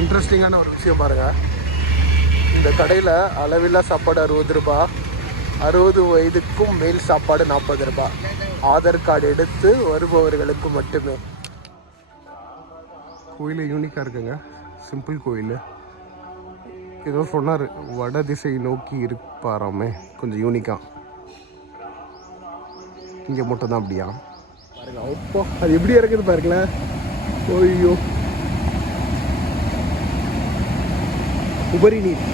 இன்ட்ரெஸ்டிங்கான ஒரு விஷயம் பாருங்கள். இந்த கடையில் அளவில்லா சாப்பாடு 60 ரூபா, 60 வயதுக்கும் மேல் சாப்பாடு 40 ரூபா. ஆதார் கார்டு எடுத்து வருபவர்களுக்கு மட்டுமே. கோயில் யூனிக்காக இருக்குங்க. சிம்பிள் கோயில். ஏதோ சொன்னார், வட திசை நோக்கி இருப்பாராமே, கொஞ்சம் யூனிக்காக. இங்கே மட்டும் தான் அப்படியா பாருங்க. அப்போ அது எப்படி இருக்குது பாருங்களேன். ஓய்யோ, உபரி நீர்.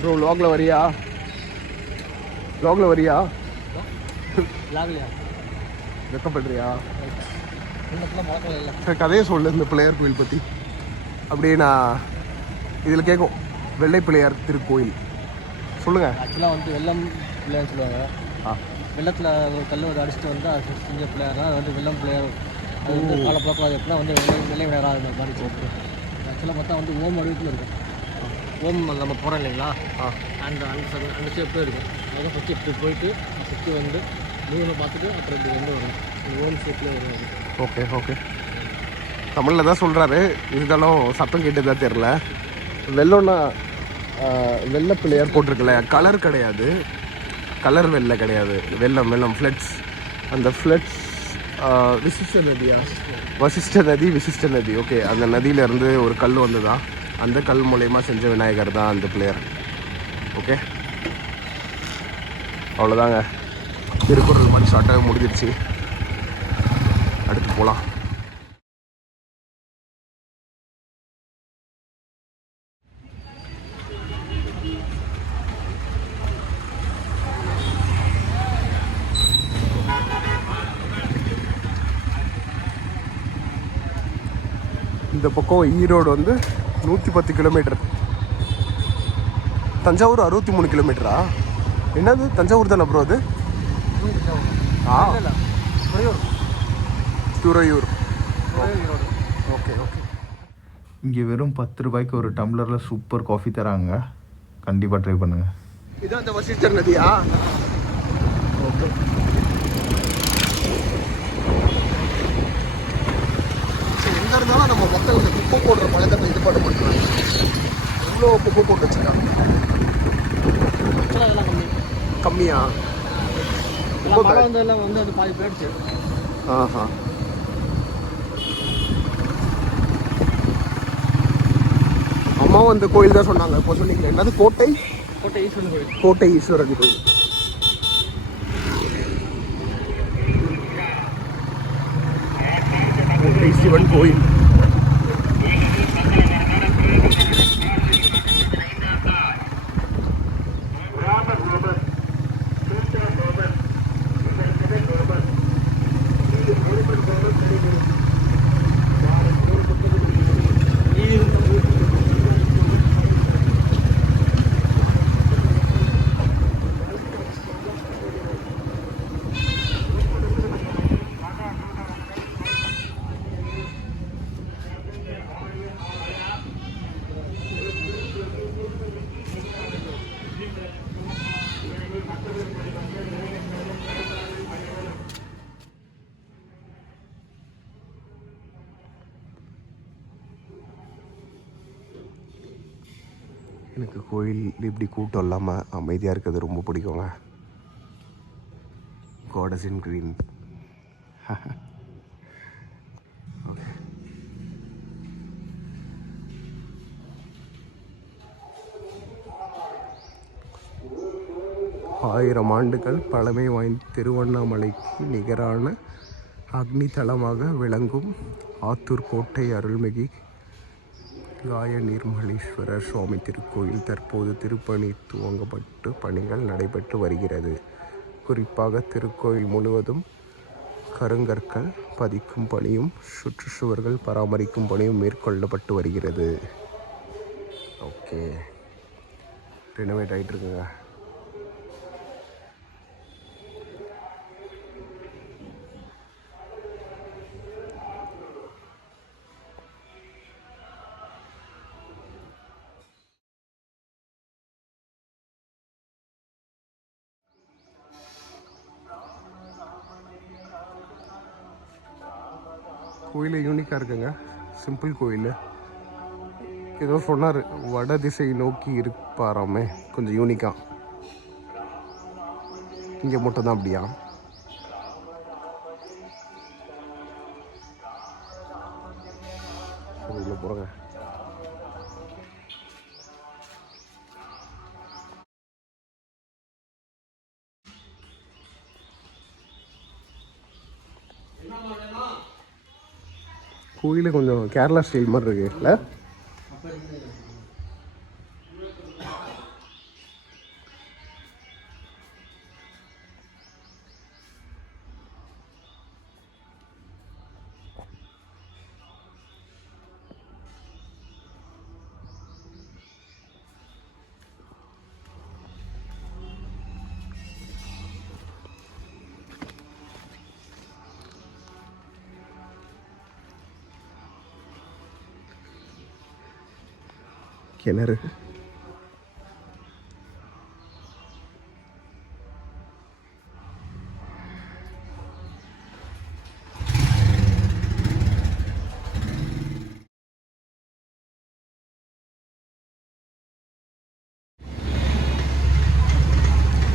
ப்ரோ வ்ளாகில் வரியா? வ்ளாகில் வரியா? வெக்கப்படுறியா? சரி, கதையை சொல்லு இந்த பிள்ளையார் கோயில் பற்றி. அப்படியே நான் இதில் கேட்கும், வெள்ளை பிள்ளையார் திருக்கோயில் சொல்லுங்கள். ஆக்சுவலாக வந்து வெள்ளம் பிள்ளையார்னு சொல்லுவாங்க. வெள்ளத்தில் ஒரு கல் வந்து அடிச்சுட்டு வந்து அது செஞ்ச பிள்ளையார் தான். அது வந்து வெள்ளம் பிள்ளையார். அது வந்து காலப்பழக்கம். அது எப்படின்னா வந்து வெள்ளை விளையாடாது அந்த மாதிரி சொல்லிட்டு. ஆக்சுவலாக பார்த்தா வந்து ஓம் வடிவத்தில் இருக்கும். ஓம் நம்ம போகிறோம் இல்லைங்களா, அந்த அந்த ஷேப்பில் இருக்கும். அதான் ஃபஸ்ட்டு இப்படி போயிட்டு சுற்றி வந்து மூணு பார்த்துட்டு அப்புறம் இப்படி வந்து வரும். ஓம் ஷேப்பில் வரும். ஓகே ஓகே, தமிழில் தான் சொல்கிறாரு, இருந்தாலும் சத்தம் கேட்டு தான் தெரில. வெள்ளம்னா வெள்ளை பிள்ளையார் போட்டிருக்குல்ல, கலர் கிடையாது, கலர் வெள்ளை கிடையாது, வெள்ளம் ஃப்ளட்ஸ். அந்த ஃப்ளட்ஸ் விசிஷ்ட நதியா? வசிஷ்ட நதி, விசிஷ்ட நதி. ஓகே, அந்த நதியிலேருந்து ஒரு கல் வந்து தான், அந்த கல் மூலயமா செஞ்ச விநாயகர் தான் அந்த பிள்ளையார். ஓகே, அவ்வளோதாங்க. திருக்குறள் மாதிரி ஷார்ட்டாக முடிஞ்சிருச்சு. அடுத்து போகலாம். இந்த பக்கம் ஈரோடு வந்து 110 கிலோமீட்டர், தஞ்சாவூர் 63 கிலோமீட்டரா? என்னது தஞ்சாவூர் தானே ப்ரோ அது? துறையூர். Okay okay. இங்கே வெறும் 10 ரூபாய்க்கு ஒரு டம்ளரில் சூப்பர் காஃபி தராங்க. கண்டிப்பாக ட்ரை பண்ணுங்கள். இதான் அந்த வசிஷ்டர் நதியா? ஓகே. எங்கே இருந்தாலும் நம்ம மக்கள் இந்த குப்பை போடுற பழக்கத்தை இது பண்ண மாட்டாங்க. எவ்வளோ குப்பை போட்டு வச்சுருக்காங்க. கம்மியா? மழை வந்ததெல்லாம் வந்து அது பாதி போயிடுச்சு. ஆஹா. அம்மாவும் அந்த கோயில் தான் சொன்னாங்க. இப்போ சொன்னீங்க என்னது? கோட்டை ஈஸ்வரன் கோயில். கோட்டை ஈஸ்வரன் கோயில். கோட்டை சிவன் கோயில். எனக்கு கோயில் இப்படி கூட்டம் இல்லாமல் அமைதியாக இருக்கிறது ரொம்ப பிடிக்குங்க. காடஸ் இன் க்ரீன். ஆயிரம் ஆண்டுகள் பழமை வாய்ந்த திருவண்ணாமலைக்கு நிகரான அக்னி தலமாக விளங்கும் ஆத்தூர் கோட்டை அருள்மிகு காய நிர்மலேஸ்வரர் சுவாமி திருக்கோயில் தற்போது திருப்பணி துவங்கப்பட்டு பணிகள் நடைபெற்று வருகிறது. குறிப்பாக திருக்கோயில் முழுவதும் கருங்கற்கள் பதிக்கும் பணியும் சுற்றுச்சுவர்கள் பராமரிக்கும் பணியும் மேற்கொள்ளப்பட்டு வருகிறது. ஓகே, ரெனோவேட் ஆகிட்டு இருக்குங்க. கோயில் யூனிக்காக இருக்குங்க. சிம்பிள் கோயில். ஏதோ சொன்னார், வட திசை நோக்கி இருப்பாராமே, கொஞ்சம் யூனிக்காக. இங்கே மட்டும்தான் அப்படியா? உள்ள போகிறேங்க. கோயிலே கொஞ்சம் கேரளா ஸ்டைல் மாதிரி இருக்கு இல்லை? கிணறு.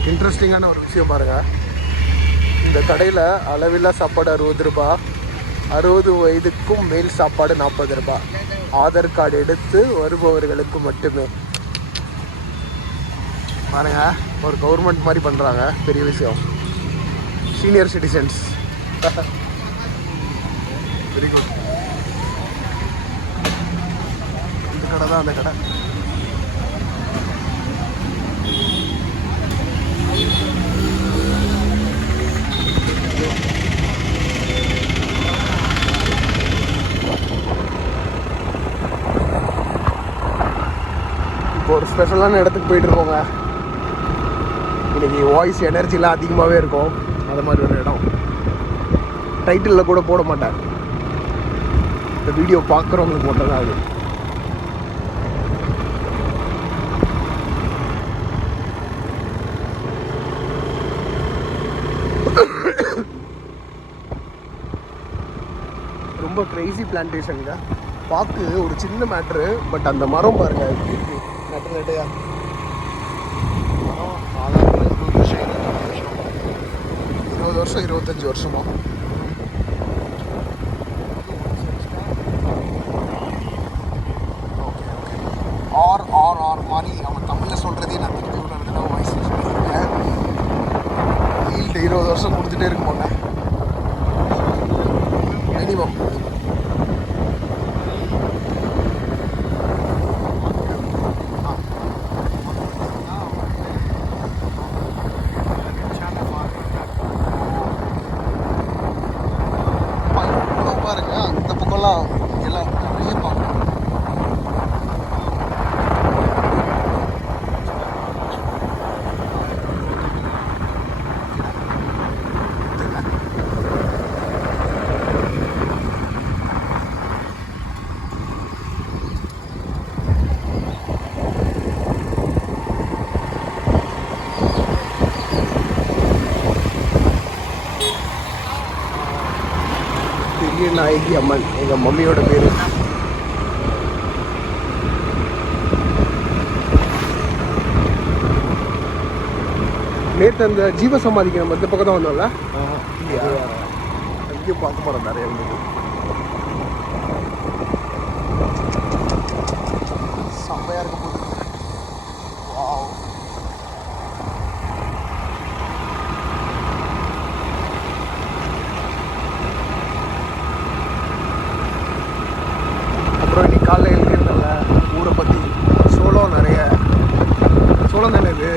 இன்ட்ரெஸ்டிங்கான ஒரு விஷயம் பாருங்க, இந்த கடையில் அளவில்லா சாப்பாடு 60 ரூபாய், 60 வயதுக்கும் மேல் சாப்பாடு 40 ரூபாய், ஆதார் கார்டு எடுத்து வருபவர்களுக்கு மட்டுமே. பாருங்க, ஒரு கவர்மெண்ட் மாதிரி பண்ணுறாங்க, பெரிய விஷயம். Senior citizens. Very good. இந்த கடை தான் அந்த கடை. இப்போ ஒரு ஸ்பெஷலான இடத்துக்கு போயிட்டு இருக்கோங்க. இன்னைக்கு வாய்ஸ் எனர்ஜிலாம் அதிகமாகவே இருக்கும். அது மாதிரி ஒரு இடம். டைட்டிலில் கூட போட மாட்டேன், இந்த வீடியோ பார்க்குறவங்களுக்கு மட்டும்தான் அது. ரொம்ப கிரேசி பிளான்டேஷனுங்க. பார்த்து ஒரு சின்ன மேட்ரு, பட் அந்த மரம் பாருங்க நட்டு நட்டையா. மரம் 20 வருஷம் 25 வருஷமா. Okay okay. R R R மாதிரி அவன் தமிழில் சொல்கிறதே நான் திருப்பி விட வாய்ஸ் சொல்லியிருக்கேன். ஈல்டு 20 வருஷம் கொடுத்துட்டே இருக்க போங்க மினிமம். பாருங்க, அந்த பக்கம்லாம் எல்லாம் நிறைய பார்க்கலாம். பெரிய நாயகி அம்மன் எங்கள் மம்மியோட பேர். நேற்று அந்த ஜீவ சமாதிக்கு நம்ம இந்த பக்கம் தான் வந்தோம்ல, அங்கேயும் பார்க்க போகிறோம் நிறைய இருந்தது. செம்மையாக இருக்க போகுது. வாவ். அப்புறம் இன்னைக்கு காலையில் எழுதியிருந்தல ஊரை பற்றி சோளம் நிறைய. சோளம் தானே இது?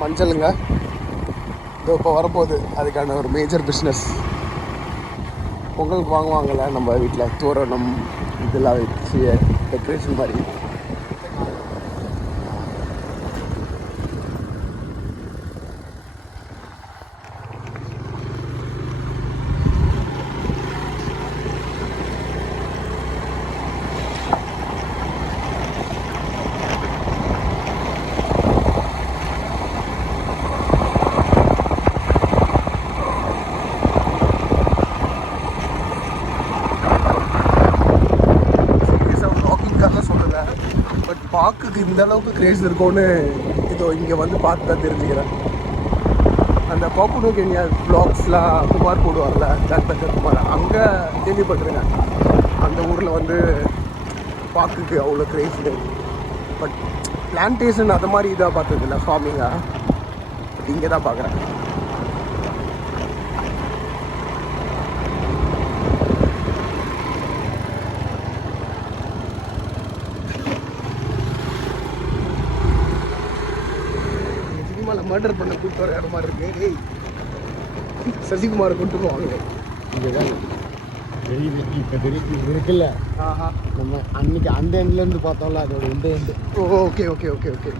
மஞ்சளுங்க, இதோ இப்போ வரப்போகுது. அதுக்கான ஒரு மேஜர் பிஸ்னஸ். பொங்கலுக்கு வாங்குவாங்கள்ல நம்ம வீட்டில் தோரணம் இதெல்லாம் வச்சு டெக்கரேஷன் மாதிரி. பட் பாக்குக்கு இந்த அளவுக்கு கிரேஸ் இருக்கும்னு இதோ இங்கே வந்து பார்த்து தான் தெரிஞ்சுக்கிறேன். அந்த பாப்புனு கென்யா வ்ளாக்ஸ்லாம் குமார் போடுவார்ல, ஜான்பக்கர் குமார், அங்கே கேள்விப்பட்டிருக்கேன் அந்த ஊரில் வந்து பாக்குக்கு அவ்வளோ கிரேஸ்டு. பட் பிளான்டேஷன் அது மாதிரி இதாக பார்த்ததில்ல ஃபார்மிங்காக. பட் இங்கே தான் பார்க்குறேன். சினிமாவில் மர்டர் பண்ண கூப்பிட்டு வர இடம் மாதிரி இருக்கு. ஏய், சசிகுமாரை கூப்பிட்டு போவாங்க. இங்கே தான் இப்போ தெரியும் இருக்குல்ல. ஆஹா, நம்ம அன்னைக்கு அந்த எண்ட்லேருந்து பார்த்தோம்ல, அதோட இந்த end. Okay okay okay okay.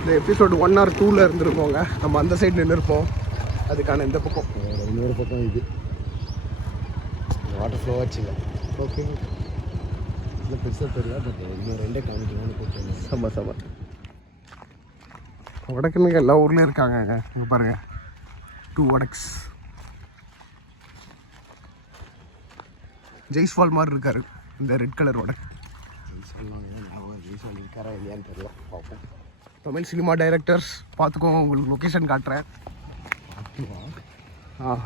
இந்த எபிசோடு 1 or 2ல் இருந்துருப்போங்க. நம்ம அந்த சைடு நின்று இருப்போம். அதுக்கான இந்த பக்கம் இன்னொரு பக்கம் இது வாட்டர் ஃப்ளோ ஆச்சுங்க. ஓகே, இல்லை பெருசாக தெரியல, பட் இன்னும் 2 காமிக்கணும்னு கூப்பிட்டு. செம்ம செம்ம. வடக்குனுங்க எல்லா ஊர்லேயும் இருக்காங்க. இங்கே பாருங்கள், 2 வடக்ஸ். ஜெய்ஸ்வால் மாதிரி இருக்காரு இந்த ரெட் கலர் வடக். ஜெய்ஸ்வால் இருக்காரா இல்லையான்னு தெரியல, பார்ப்போம். தமிழ் சினிமா டைரக்டர்ஸ் பார்த்துக்கோங்க, உங்களுக்கு லொக்கேஷன் காட்டுறேன். ஆ,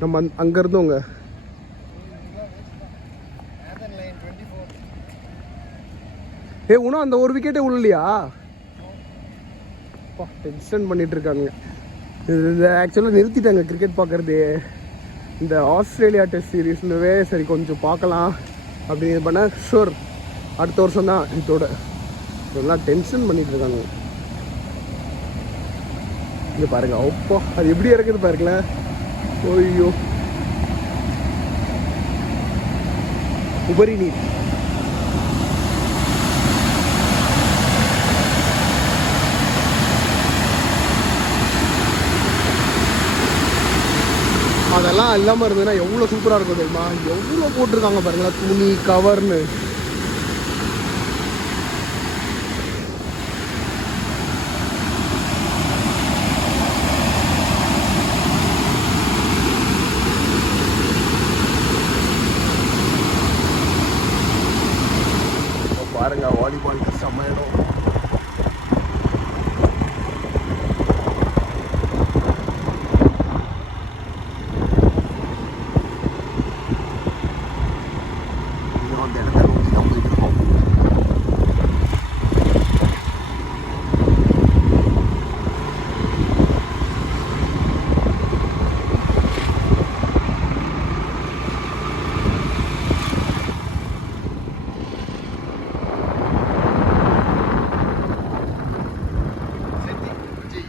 நம்ம அங்கேருந்து உங்க இன்னும் அந்த ஒரு விக்கெட்டே உள்ளலையா? டென்ஷன் பண்ணிட்டு இருக்காங்க. இது ஆக்சுவலாக நிறுத்திட்டாங்க கிரிக்கெட் பார்க்குறது. இந்த ஆஸ்திரேலியா டெஸ்ட் சீரீஸ்லவே சரி கொஞ்சம் பார்க்கலாம் அப்படின்னு பண்ண ஷூர் அடுத்த வருஷம் தான் இதோட. இதெல்லாம் டென்ஷன் பண்ணிட்டு இருக்காங்க. இங்கே பாருங்க, அப்போ அது எப்படி இறக்குது பாருங்களேன். ஐயோ, உபரி நீர். அதெல்லாம் இல்லாமல் இருந்ததுன்னா எவ்வளோ சூப்பராக இருக்கும் தெரியுமா? எவ்வளோ போட்டிருக்காங்க பாருங்களா, துணி கவர்னு. பாருங்க, வாலிபாலுக்கு செம்ம இடம். அந்த இடத்துல நோக்கி தான் போயிட்டு இருக்கோம்.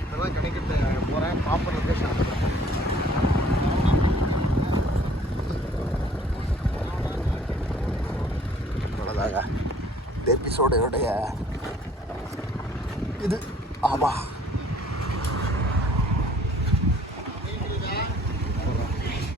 இப்பதான் கிடைக்கிறது போறேன், ப்ராப்பர் லொகேஷன். அவ்வளோதாங்க இந்த எபிசோடைய இது. ஆமா.